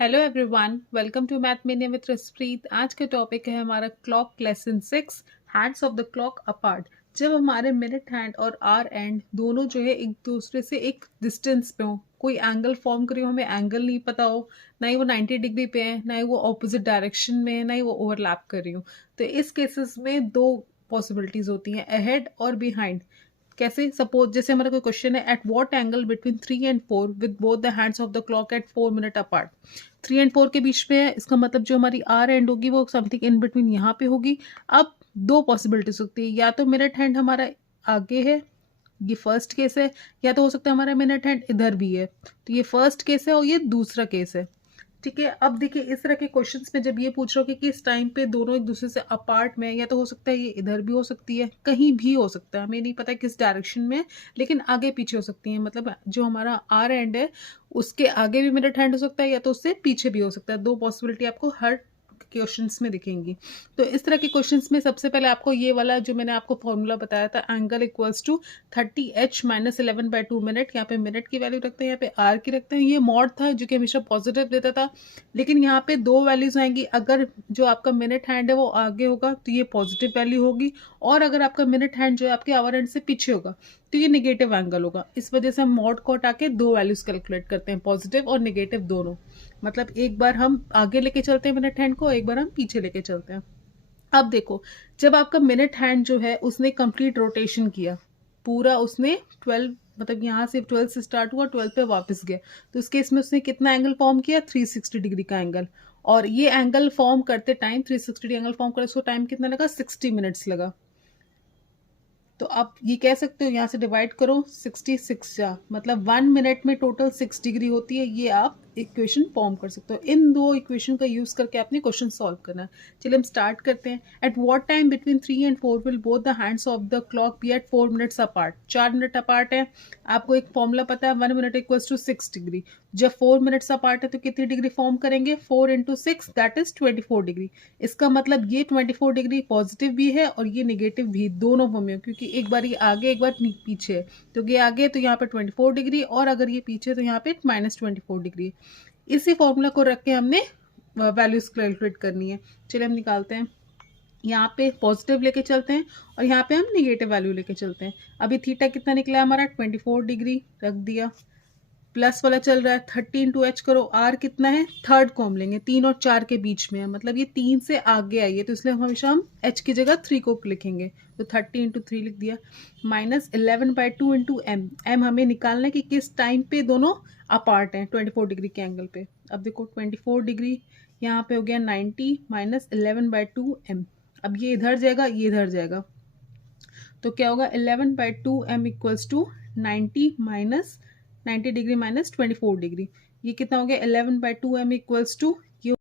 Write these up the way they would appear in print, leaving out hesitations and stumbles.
Hello everyone, welcome to math mania with Raspreet. आज का topic है हमारा clock lesson 6, hands of the clock apart. जब हमारे मिनट हैंड और आर एंड दोनों जो है एक दूसरे से एक डिस्टेंस पे हो, कोई एंगल फॉर्म करी हो, हमें एंगल नहीं पता हो, ना ही वो 90 डिग्री पे है, ना ही वो ऑपोजिट डायरेक्शन में है, ना ही वो ओवरलैप कर रही हो, तो इस केसेस में दो पॉसिबिलिटीज होती हैं, अहेड और बिहाइंड। कैसे? सपोज जैसे हमारा कोई क्वेश्चन है, at what angle between 3 and 4 with both the hands of the clock at 4 minute apart. 3 and 4 के बीच में है, इसका मतलब जो हमारी आर एंड होगी वो समथिंग इन बिटवीन यहाँ पे होगी। अब दो पॉसिबिलिटीज सकती है, या तो मिनट हैंड हमारा आगे है, ये फर्स्ट केस है, या तो हो सकता है हमारा मिनट हैंड इधर भी है, तो ये फर्स्ट केस है और ये दूसरा केस है। ठीक है, अब देखिए इस तरह के क्वेश्चंस में जब ये पूछ रहा हो कि किस टाइम पे दोनों एक दूसरे से अपार्ट में है, या तो हो सकता है ये इधर भी हो सकती है, कहीं भी हो सकता है, हमें नहीं पता किस डायरेक्शन में है, लेकिन आगे पीछे हो सकती है। मतलब जो हमारा आर एंड है उसके आगे भी मिनट हैंड हो सकता है, या तो उससे पीछे भी हो सकता है। दो पॉसिबिलिटी आपको हर क्वेश्चंस में दिखेंगी। तो इस तरह के क्वेश्चंस में सबसे पहले आपको ये वाला जो मैंने आपको फॉर्मूला बताया था, angle equals to 30h minus 11/2 minute, यहाँ पे मिनट की वैल्यू रखते हैं, यहाँ पे आर की रखते हैं। ये मॉड था जो कि हमेशा पॉजिटिव देता था, लेकिन यहाँ पे दो वैल्यूज आएंगी। अगर जो आपका मिनट हैंड है वो आगे होगा तो ये पॉजिटिव वैल्यू होगी, और अगर आपका मिनट हैंड जो है आपके आवर एंड से पीछे होगा तो ये नेगेटिव एंगल होगा। इस वजह से हम मॉड को हटा के दो वैल्यूज कैलकुलेट करते हैं, पॉजिटिव और नेगेटिव दोनों। मतलब एक बार हम आगे लेके चलते हैं मिनट हैंड को, एक बार हम पीछे लेके चलते हैं। अब देखो, जब आपका मिनट हैंड जो है उसने कंप्लीट रोटेशन किया, पूरा उसने 12, मतलब यहाँ से 12 से स्टार्ट हुआ, 12 पे वापस गया, तो इस केस में उसने कितना एंगल फॉर्म किया? 360 डिग्री का एंगल। और ये एंगल फॉर्म करते टाइम, 360 डिग्री एंगल फॉर्म करते उसको टाइम कितना लगा? 60 मिनट्स लगा। तो आप ये कह सकते हो, यहाँ से डिवाइड करो 66 जा, मतलब 1 मिनट में टोटल 6 डिग्री होती है। ये आप इक्वेशन फॉर्म कर सकते हो। इन दो इक्वेशन का यूज करके आपने क्वेश्चन सॉल्व करना है। चलिए हम स्टार्ट करते हैं। At what time between 3 and 4 will both the hands of the clock be at 4 minutes apart. 4 minute apart है, आपको एक फॉर्मूला पता है, 1 मिनट इक्वल्स टू 6 डिग्री। जब 4 मिनट्स अपार्ट है तो कितनी डिग्री फॉर्म करेंगे? 4 इंटू 6 दैट इज 24 डिग्री। इसका मतलब ये 24 डिग्री पॉजिटिव भी है और ये नेगेटिव भी, दोनों फॉर्म में, क्योंकि एक बार ये आगे एक बार पीछे है। तो ये आगे तो यहाँ पे 24 डिग्री, और अगर ये पीछे तो यहाँ पे -24 डिग्री। इसी फॉर्मूला को रख के हमने वैल्यूज कैलकुलेट करनी है। चलिए हम निकालते हैं। यहाँ पे पॉजिटिव लेके चलते हैं और यहाँ पे हम निगेटिव वैल्यू लेके चलते हैं। अभी थीटा कितना निकला हमारा? 24 डिग्री रख दिया, प्लस वाला चल रहा है, 30 इंटू एच करो, आर कितना है? थर्ड को हम लेंगे, 3 और 4 के बीच में है, मतलब ये 3 से आगे आई है, तो इसलिए हमेशा हम एच की जगह 3 को लिखेंगे, तो 30 इंटू 3 लिख दिया, माइनस 11/2 इंटू एम। एम हमें निकालना है कि किस टाइम पे दोनों अपार्ट हैं 24 डिग्री के एंगल पे। अब देखो 24 डिग्री यहाँ पे हो गया 90 माइनस 11/2 एम। अब ये इधर जाएगा, ये इधर जाएगा, तो क्या होगा? 11/2 m equals to 90 minus 90 degree minus 24 degree. ये कितना हो गया? 11/2 एम इक्वल्स टू, ये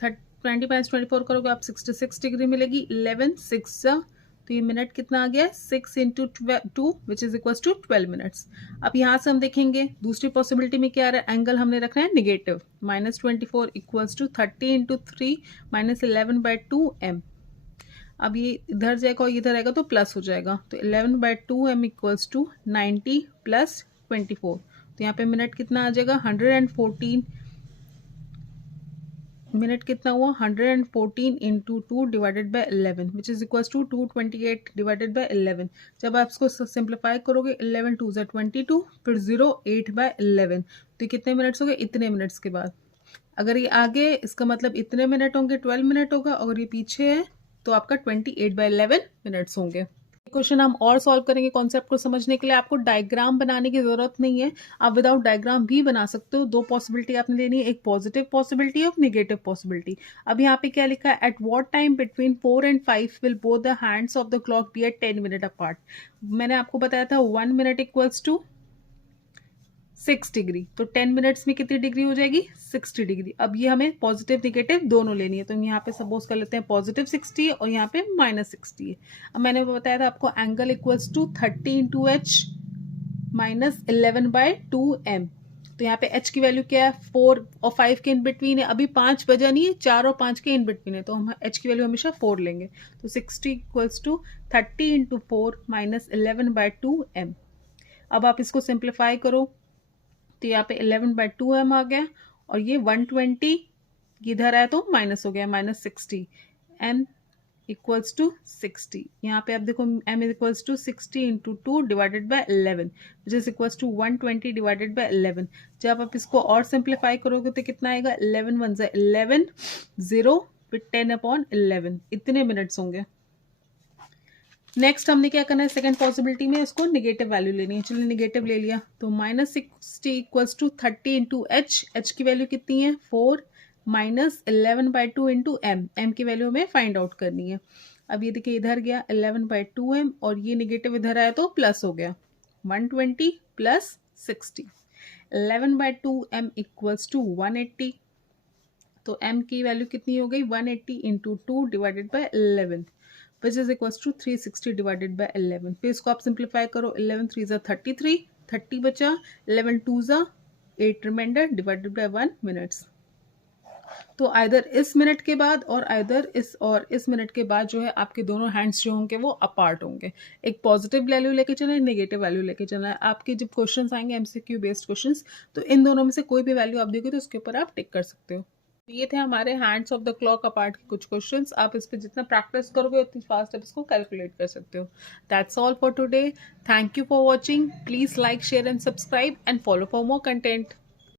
20 माइनस 24 करोगे आप 66 डिग्री मिलेगी। 11 6 जा, तो ये मिनट कितना आ गया? 6 into 2 which is equals to 12 minutes. अब यहाँ से हम देखेंगे दूसरी पॉसिबिलिटी में क्या आ रहा है, एंगल हमने रखना है negative, -24 equals to 30 into 3 minus 11/2 m. अब ये इधर जाएगा और इधर आएगा तो प्लस हो जाएगा, तो 11/2 एम इक्वल्स टू 90 प्लस 24, तो यहाँ पे मिनट कितना आ जाएगा? 114 मिनट कितना हुआ? 114 into 2 divided by 11 which is equals to 228 divided by 11। जब आप इसको सिंप्लीफाई करोगे, 11 2 ज़ा 22, फिर 0 8/11, तो कितने मिनट्स हो गए? इतने मिनट्स के बाद। अगर ये आगे, इसका मतलब इतने मिनट होंगे, 12 मिनट होगा, अगर ये पीछे है तो आपका 28/11 मिनट्स होंगे। क्वेश्चन हम और सॉल्व करेंगे। कॉन्सेप्ट को समझने के लिए आपको डायग्राम बनाने की जरूरत नहीं है, आप विदाउट डायग्राम भी बना सकते हो। दो पॉसिबिलिटी आपने लेनी है, एक पॉजिटिव पॉसिबिलिटी है, एक नेगेटिव पॉसिबिलिटी। अब यहाँ पे क्या लिखा है? At what time between 4 and 5 will both the hands of the clock be at 10 minute apart. मैंने आपको बताया था 1 मिनट इक्वल्स टू 6 डिग्री, तो 10 मिनट्स में कितनी डिग्री हो जाएगी? 60 डिग्री। अब ये हमें पॉजिटिव नेगेटिव दोनों लेनी है, तो हम यहाँ पे सपोज कर लेते हैं पॉजिटिव 60 और यहाँ पे -60 है। अब मैंने बताया था आपको angle equals to 30 into h minus 11/2 m. तो यहाँ पे h की वैल्यू क्या है? 4 और 5 के इन बिटवीन है, अभी 5 बजा नहीं है, 4 और 5 के इन बिटवीन है, तो हम h की वैल्यू हमेशा 4 लेंगे, तो 60 equals to 30 into 4 minus 11/2 m. अब आप इसको सिंप्लीफाई करो, तो यहाँ पे 11/2 एम आ गया, और ये 120 इधर आया तो माइनस हो गया, -60, m इक्वल्स टू 60। यहाँ पे आप देखो m is equals to 60 into 2 divided by 11 which is equals to 120 divided by 11। जब आप इसको और सिंप्लीफाई करोगे तो कितना आएगा, 11 1 ज़ा 11, 0 फिर 10/11, इतने मिनट्स होंगे। नेक्स्ट हमने क्या करना है, सेकंड पॉसिबिलिटी में इसको निगेटिव वैल्यू लेनी है। चलिए निगेटिव ले लिया तो -60 इक्वल्स टू 30 इंटू एच की वैल्यू कितनी है 4, -11/2 इंटू एम की वैल्यू हमें फाइंड आउट करनी है। अब ये देखिए इधर गया 11/2m और ये निगेटिव इधर आया तो प्लस हो गया, 120 प्लस 60, 11/2m इक्वल्स टू 180। तो m की वैल्यू कितनी हो गई, 180 into 2 divided by 11 which is equals to 360 divided by 11। फिर इसको आप सिंप्लीफाई करो, 11 3 ज़ा 33, 30 बचा, 11 2 ज़ा 8 रिमाइंडर डिवाइडेड बाई 1 मिनट्स। तो आइदर इस मिनट के बाद और इस मिनट के बाद जो है आपके दोनों हैंड्स जो होंगे वो अपार्ट होंगे। एक पॉजिटिव वैल्यू लेके चलना है, नेगेटिव वैल्यू लेके चलना है। आपके जब क्वेश्चंस आएंगे एमसीक्यू बेस्ड क्वेश्चंस, तो इन दोनों में से कोई भी वैल्यू आप दोगे तो उसके ऊपर आप टिक कर सकते हो। ये थे हमारे hands of the clock apart के कुछ क्वेश्चंस। आप इस पे जितना प्रैक्टिस करोगे उतनी फास्ट आप इसको कैलकुलेट कर सकते हो। That's all for today. Thank you for watching. Please like, share and subscribe and follow for more content.